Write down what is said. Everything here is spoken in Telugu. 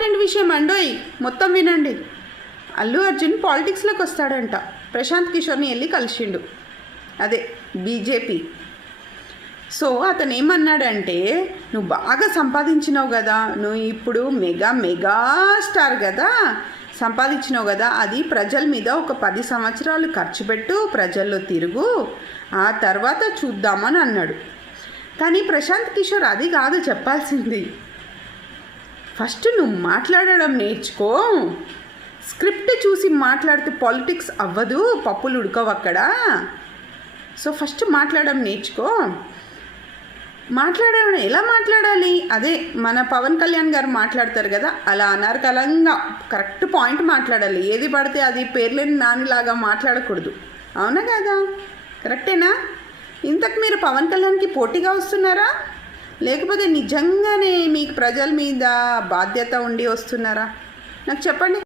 ఇంపార్టెంట్ విషయం అండోయ్, మొత్తం వినండి. అల్లు అర్జున్ పాలిటిక్స్లోకి వస్తాడంట. ప్రశాంత్ కిషోర్ని వెళ్ళి కలిసిండు, అదే బీజేపీ. సో అతను ఏమన్నాడంటే, నువ్వు బాగా సంపాదించినావు కదా, నువ్వు ఇప్పుడు మెగా స్టార్ కదా, సంపాదించినావు కదా, అది ప్రజల మీద ఒక 10 సంవత్సరాలు ఖర్చు పెట్టు, ప్రజల్లో తిరుగు, ఆ తర్వాత చూద్దామని అన్నాడు. కానీ ప్రశాంత్ కిషోర్ అది కాదు చెప్పాల్సింది. ఫస్ట్ నువ్వు మాట్లాడడం నేర్చుకో. స్క్రిప్ట్ చూసి మాట్లాడితే పాలిటిక్స్ అవ్వదు, పప్పులు ఉడకవు అక్కడ. సో ఫస్ట్ మాట్లాడడం నేర్చుకో. మాట్లాడడం ఎలా మాట్లాడాలి, అదే మన పవన్ కళ్యాణ్ గారు మాట్లాడతారు కదా, అలా అనర్గళంగా కరెక్ట్ పాయింట్ మాట్లాడాలి. ఏది పడితే అది పేర్లేని నానిలాగా మాట్లాడకూడదు. అవునా కదా? కరెక్టేనా? ఇంతకు మీరు పవన్ కళ్యాణ్కి పోటీగా వస్తున్నారా, లేకపోతే నిజంగానే మీకు ప్రజల మీద బాధ్యత ఉండి వస్తున్నారా? నాకు చెప్పండి.